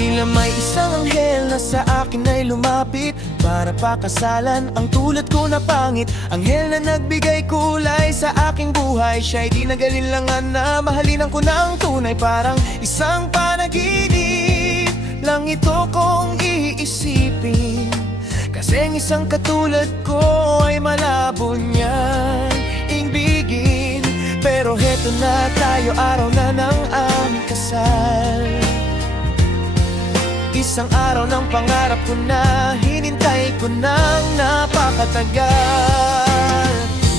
Tila may isang anghel na sa akin ay lumapit para pakasalan ang tulad ko na pangit. Anghel na nagbigay kulay sa aking buhay, siya'y di nagalinlangan na mahalinan ko ng tunay. Parang isang panaginip lang ito kong iisipin, kasing isang katulad ko ay malabo niyang ibigin. Pero heto na tayo, araw na ng aming kasal. Isang araw ng pangarap ko na hinintay ko nang napakatagal.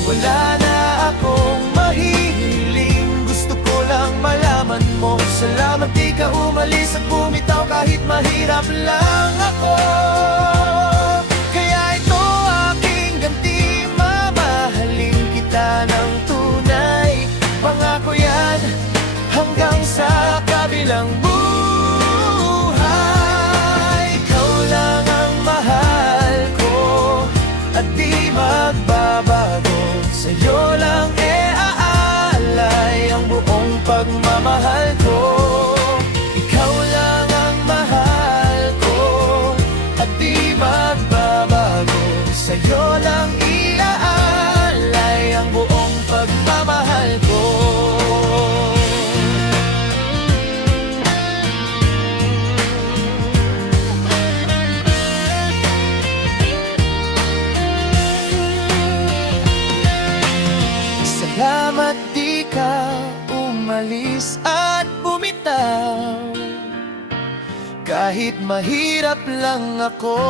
Wala na akong mahihiling, gusto ko lang malaman mo. Salamat di ka umalis at bumitaw kahit mahirap lang ako. Kaya ito aking ganti, mamahalin kita ng tunay. Pangako yan hanggang sa kabilang buhay. Magbabago, sa'yo lang aalay ang buong pagmamahal ko. Ikaw lang ang mahal ko at di magbabago, sa'yo lang iaalay ang buong pagmamahal ko. Salamat di ka umalis at bumitaw kahit mahirap lang ako.